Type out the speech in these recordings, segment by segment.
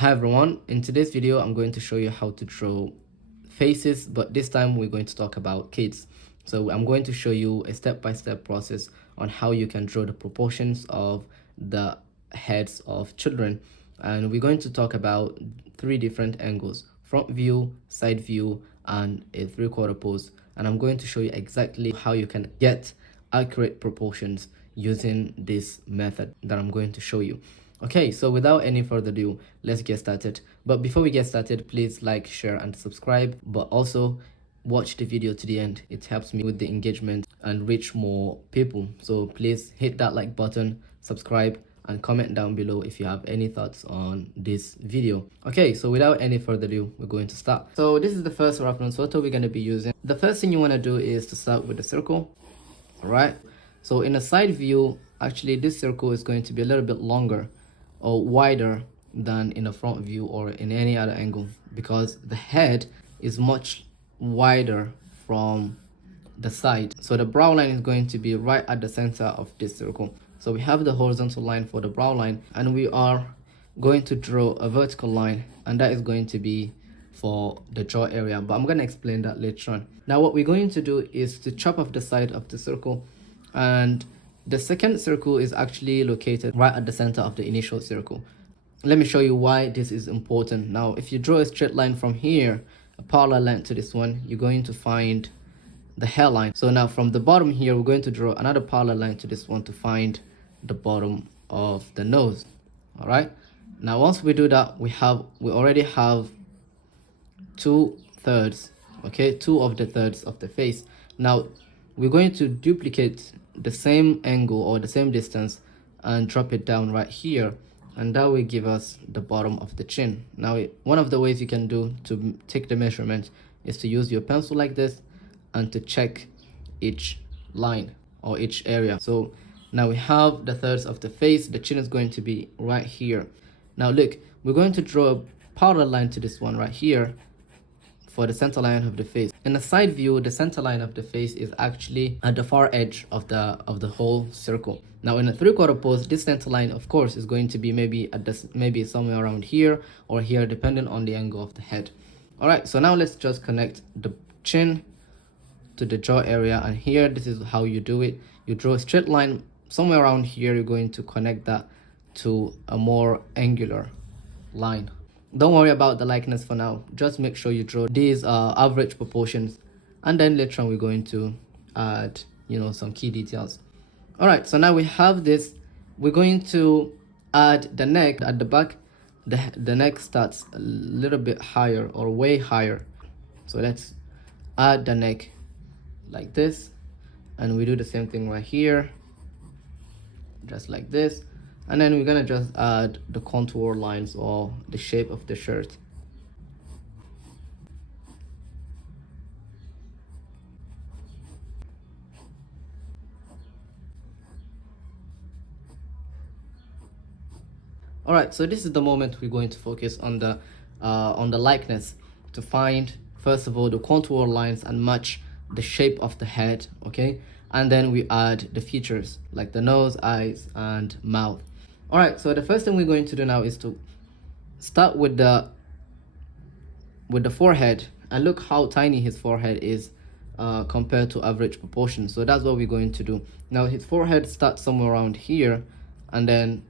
Hi everyone, in today's video I'm going to show you how to draw faces, but this time we're going to talk about kids. So I'm going to show you a step-by-step process on how you can draw the proportions of the heads of children, and we're going to talk about three different angles: front view, side view, and a three-quarter pose. And I'm going to show you exactly how you can get accurate proportions using this method that I'm going to show you. Okay, so without any further ado, let's get started. But before we get started, please like, share, and subscribe. But also watch the video to the end. It helps me with the engagement and reach more people. So please hit that like button, subscribe, and comment down below if you have any thoughts on this video. Okay, so without any further ado, we're going to start. So this is the first reference photo we're going to be using. The first thing you want to do is to start with the circle. All right, so in a side view, actually this circle is going to be a little bit longer or wider than in a front view or in any other angle, because the head is much wider from the side. So the brow line is going to be right at the center of this circle. So we have the horizontal line for the brow line, and we are going to draw a vertical line, and that is going to be for the jaw area, but I'm going to explain that later on. Now what we're going to do is to chop off the side of the circle, and the second circle is actually located right at the center of the initial circle. Let me show you why this is important. Now, if you draw a straight line from here, a parallel line to this one, you're going to find the hairline. So now from the bottom here, we're going to draw another parallel line to this one to find the bottom of the nose. All right. Now, once we do that, we already have 2/3. Okay, 2/3 of the face. Now, we're going to duplicate the same angle or the same distance and drop it down right here, and that will give us the bottom of the chin. Now one of the ways you can do to take the measurement is to use your pencil like this and to check each line or each area. So now we have the thirds of the face. The chin is going to be right here. Now look, we're going to draw a parallel line to this one right here for the center line of the face. In the side view, the center line of the face is actually at the far edge of the whole circle. Now in a three-quarter pose, this center line of course is going to be maybe somewhere around here or here, depending on the angle of the head. All right, so now let's just connect the chin to the jaw area, and here this is how you do it. You draw a straight line somewhere around here. You're going to connect that to a more angular line. Don't worry about the likeness for now. Just make sure you draw these average proportions, and then later on we're going to add, some key details. All right, so now we have this. We're going to add the neck at the back. The neck starts a little bit higher or way higher. So let's add the neck like this, and we do the same thing right here, just like this. And then we're gonna just add the contour lines or the shape of the shirt. All right, so this is the moment we're going to focus on the likeness, to find first of all the contour lines and match the shape of the head, okay? And then we add the features like the nose, eyes, and mouth. All right, so the first thing we're going to do now is to start with the forehead, and look how tiny his forehead is compared to average proportions. So that's what we're going to do. Now his forehead starts somewhere around here, and then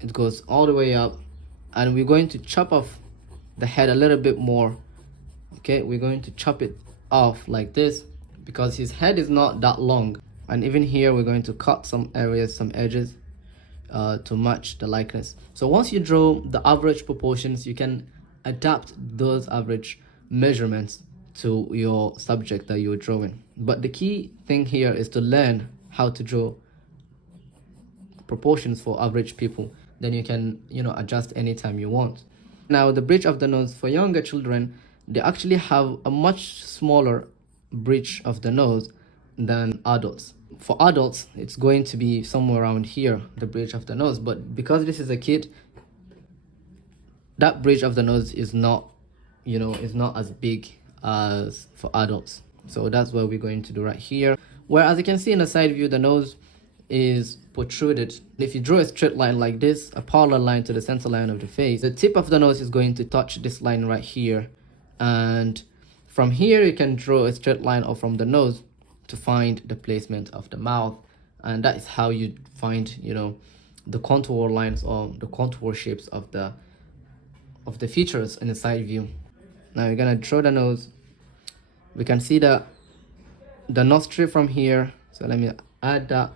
it goes all the way up, and we're going to chop off the head a little bit more. Okay, we're going to chop it off like this because his head is not that long. And even here we're going to cut some areas, some edges, to match the likeness. So once you draw the average proportions, you can adapt those average measurements to your subject that you're drawing. But the key thing here is to learn how to draw proportions for average people. Then you can adjust anytime you want. Now the bridge of the nose for younger children, they actually have a much smaller bridge of the nose than adults. For adults, it's going to be somewhere around here, the bridge of the nose. But because this is a kid, that bridge of the nose is not as big as for adults. So that's what we're going to do right here. Whereas you can see in the side view, the nose is protruded. If you draw a straight line like this, a parallel line to the center line of the face, the tip of the nose is going to touch this line right here. And from here, you can draw a straight line off from the nose to find the placement of the mouth. And that is how you find, you know, the contour lines or the contour shapes of the features in the side view. Now you're gonna draw the nose. We can see the nostril from here. So let me add that,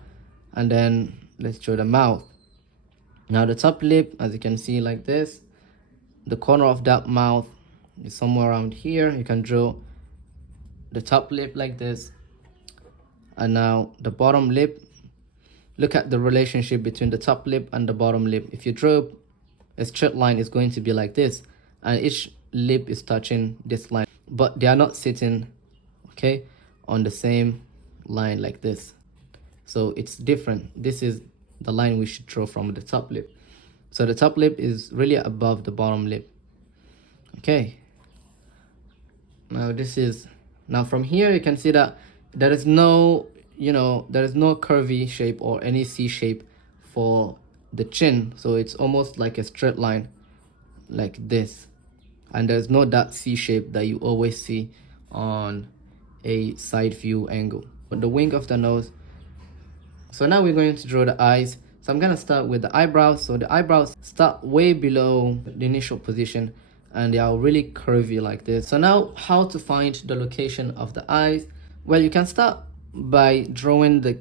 and then let's draw the mouth. Now the top lip, as you can see like this, the corner of that mouth is somewhere around here. You can draw the top lip like this. And now the bottom lip, look at the relationship between the top lip and the bottom lip. If you draw a straight line, it's going to be like this, and each lip is touching this line, but they are not sitting, okay, on the same line like this. So it's different. This is the line we should draw from the top lip. So the top lip is really above the bottom lip. Okay. Now from here you can see that there is no, there is no curvy shape or any C shape for the chin. So it's almost like a straight line like this. And there's no that C shape that you always see on a side view angle. But the wing of the nose. So now we're going to draw the eyes. So I'm going to start with the eyebrows. So the eyebrows start way below the initial position, and they are really curvy like this. So now how to find the location of the eyes? Well, you can start by drawing the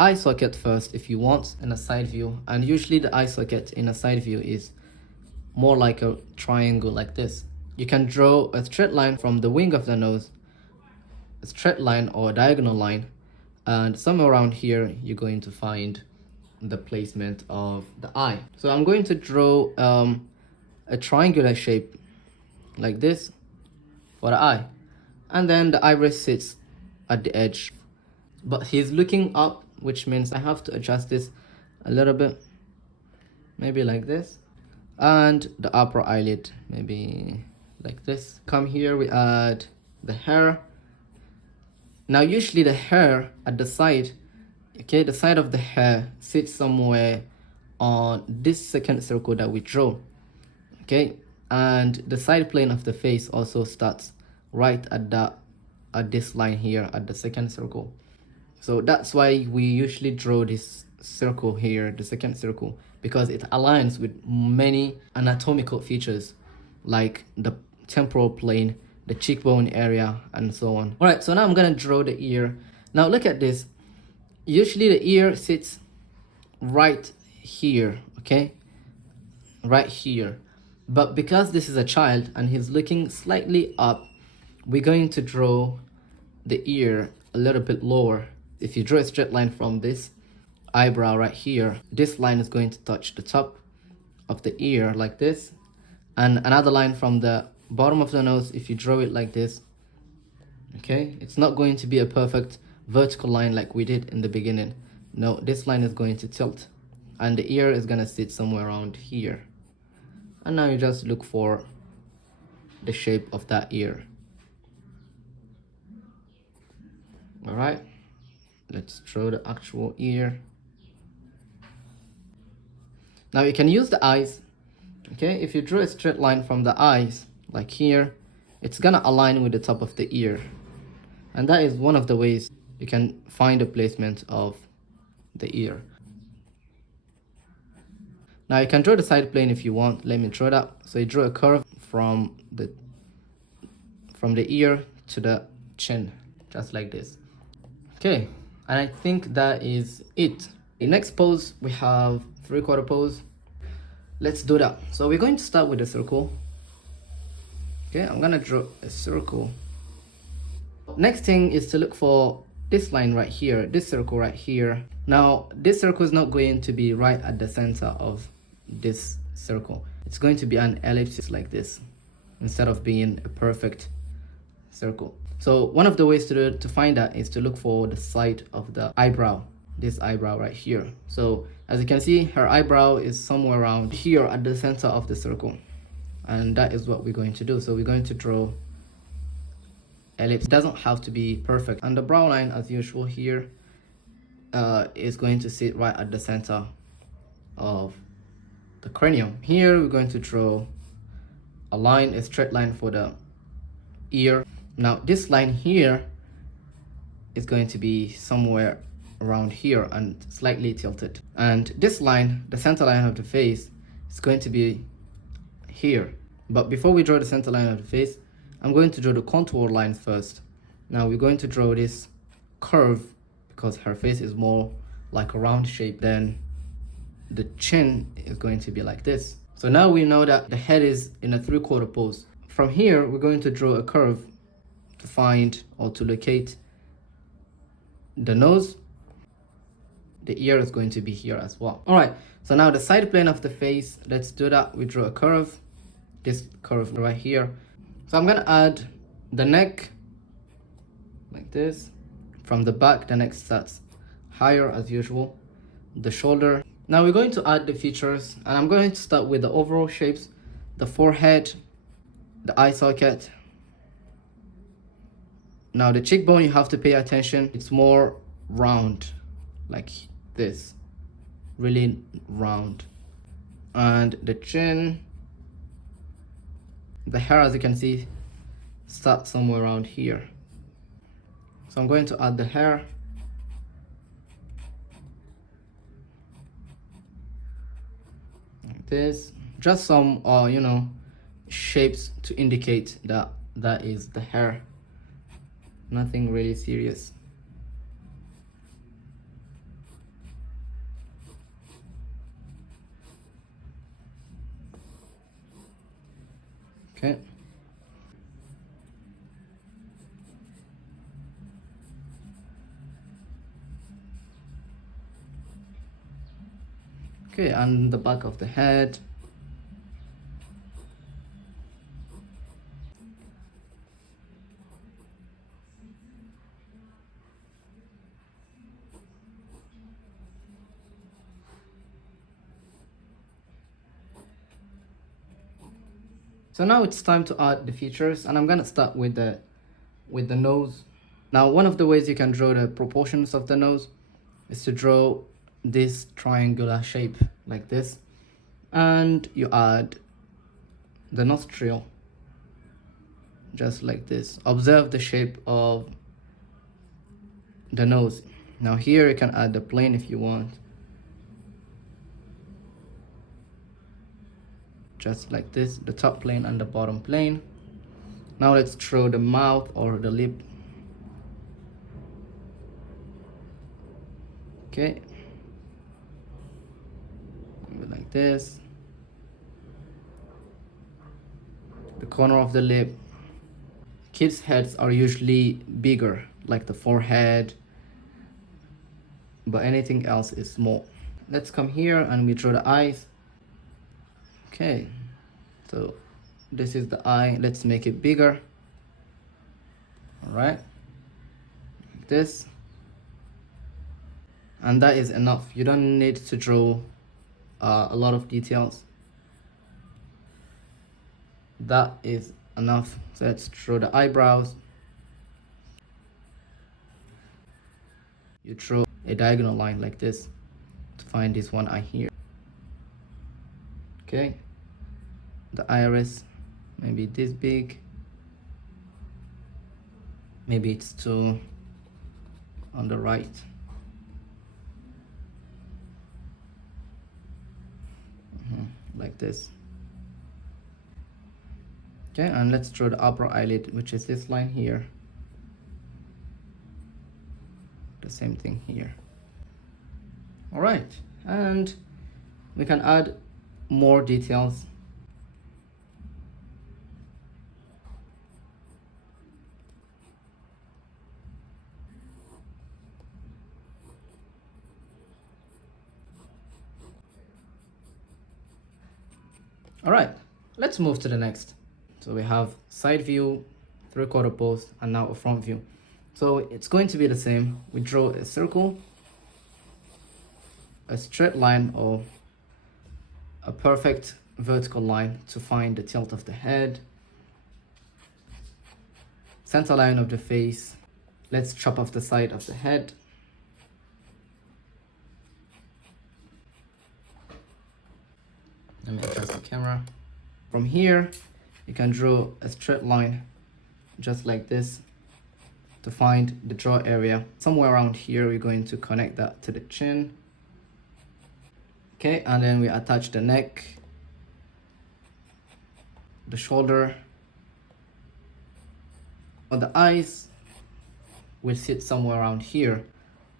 eye socket first if you want in a side view. And usually the eye socket in a side view is more like a triangle like this. You can draw a straight line from the wing of the nose, a straight line or a diagonal line, and somewhere around here you're going to find the placement of the eye. So I'm going to draw a triangular shape like this for the eye, and then the iris sits at the edge, but he's looking up, which means I have to adjust this a little bit, maybe like this, and the upper eyelid maybe like this. Come here, we add the hair. Now usually the hair at the side, okay, the side of the hair sits somewhere on this second circle that we draw, okay, and the side plane of the face also starts right at this line here at the second circle. So that's why we usually draw this circle here, the second circle, because it aligns with many anatomical features like the temporal plane, the cheekbone area, and so on. All right, so now I'm gonna draw the ear. Now look at this. Usually the ear sits right here, okay, right here, but because this is a child and he's looking slightly up, we're going to draw the ear a little bit lower. If you draw a straight line from this eyebrow right here, this line is going to touch the top of the ear like this, and another line from the bottom of the nose. If you draw it like this, okay, it's not going to be a perfect vertical line like we did in the beginning. No, this line is going to tilt, and the ear is going to sit somewhere around here. And now you just look for the shape of that ear. All right, let's draw the actual ear. Now you can use the eyes, okay. If you draw a straight line from the eyes like here, it's gonna align with the top of the ear, and that is one of the ways you can find the placement of the ear. Now you can draw the side plane if you want. Let me draw that. So you draw a curve from the ear to the chin, just like this. Okay, and I think that is it. The next pose, we have 3/4 pose. Let's do that. So we're going to start with a circle. Okay, I'm gonna draw a circle. Next thing is to look for this line right here, this circle right here. Now this circle is not going to be right at the center of this circle. It's going to be an ellipse like this instead of being a perfect circle. So one of the ways to find that is to look for the side of the eyebrow, this eyebrow right here. So as you can see, her eyebrow is somewhere around here at the center of the circle, and that is what we're going to do. So we're going to draw ellipse. It doesn't have to be perfect, and the brow line as usual here is going to sit right at the center of the cranium. Here we're going to draw a line, a straight line for the ear. Now this line here is going to be somewhere around here and slightly tilted. And this line, the center line of the face, is going to be here. But before we draw the center line of the face, I'm going to draw the contour lines first. Now we're going to draw this curve because her face is more like a round shape. Then the chin is going to be like this. So now we know that the head is in a 3/4 pose. From here, we're going to draw a curve to find or to locate the nose. The ear is going to be here as well. All right, so now the side plane of the face, let's do that. We draw a curve, this curve right here. So I'm gonna add the neck like this. From the back, the neck starts higher as usual. The shoulder. Now we're going to add the features, and I'm going to start with the overall shapes, the forehead, the eye socket. Now the cheekbone, you have to pay attention. It's more round, like this, really round. And the chin, the hair, as you can see, starts somewhere around here. So I'm going to add the hair. Like this, just some shapes to indicate that that is the hair. Nothing really serious. Okay. Okay, and the back of the head. So now it's time to add the features, and I'm gonna start with the nose. Now, one of the ways you can draw the proportions of the nose is to draw this triangular shape like this, and you add the nostril just like this. Observe the shape of the nose. Now here you can add the plane if you want, just like this, the top plane and the bottom plane. Now let's draw the mouth or the lip. Okay, like this. The corner of the lip. Kids' heads are usually bigger, like the forehead, but anything else is small. Let's come here and we draw the eyes. Okay, so this is the eye. Let's make it bigger. All right, like this. And that is enough. You don't need to draw a lot of details. That is enough. So let's draw the eyebrows. You draw a diagonal line like this to find this one eye here. Okay, the iris, maybe this big, maybe it's too on the right. Like this. Okay, and let's draw the upper eyelid, which is this line here. The same thing here. All right, and we can add more details. All right, let's move to the next. So we have side view, 3/4 pose, and now a front view. So it's going to be the same. We draw a circle, a straight line, or a perfect vertical line to find the tilt of the head, center line of the face. Let's chop off the side of the head. Let me adjust the camera. From here, you can draw a straight line just like this to find the jaw area. Somewhere around here, we're going to connect that to the chin. Okay, and then we attach the neck, the shoulder. On the eyes, will sit somewhere around here.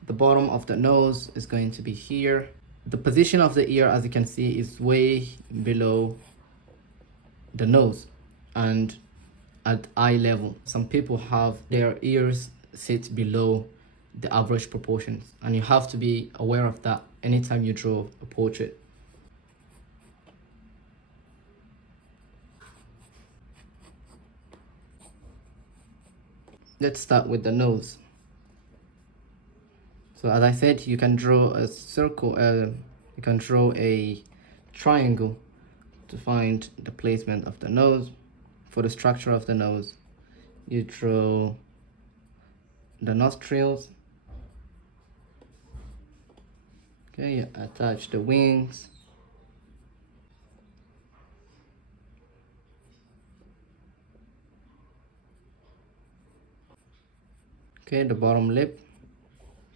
The bottom of the nose is going to be here. The position of the ear, as you can see, is way below the nose and at eye level. Some people have their ears sit below the average proportions, and you have to be aware of that anytime you draw a portrait. Let's start with the nose. So as I said, you can draw a circle, you can draw a triangle to find the placement of the nose. For the structure of the nose, you draw the nostrils. Okay, you attach the wings. Okay, the bottom lip.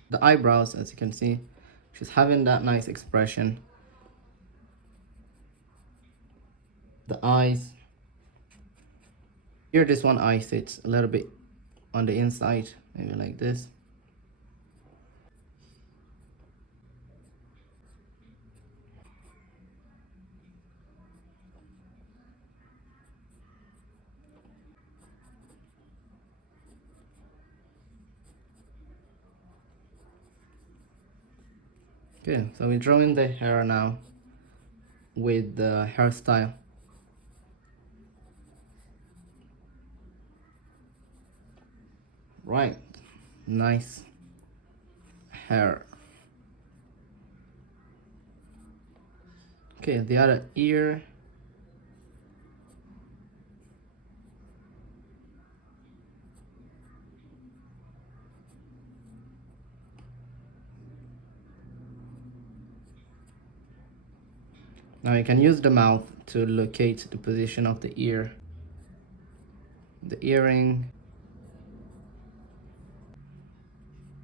The eyebrows, as you can see, she's having that nice expression. The eyes. Here, this one eye sits a little bit on the inside, maybe like this. Okay, so we're drawing the hair now with the hairstyle. Right, nice hair. Okay, the other ear. Now you can use the mouth to locate the position of the ear. The earring.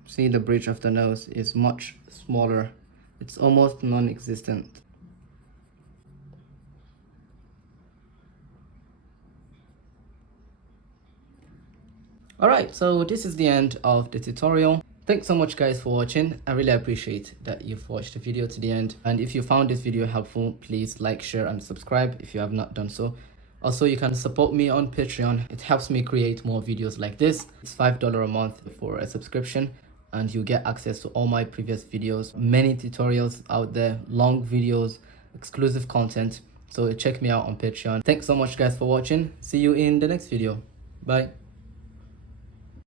See, the bridge of the nose is much smaller. It's almost non-existent. Alright, so this is the end of the tutorial. Thanks so much guys for watching. I really appreciate that you've watched the video to the end. And if you found this video helpful, please like, share and subscribe if you have not done so. Also, you can support me on Patreon. It helps me create more videos like this. It's $5 a month for a subscription, and you get access to all my previous videos, many tutorials out there, long videos, exclusive content. So check me out on Patreon. Thanks so much guys for watching. See you in the next video. Bye.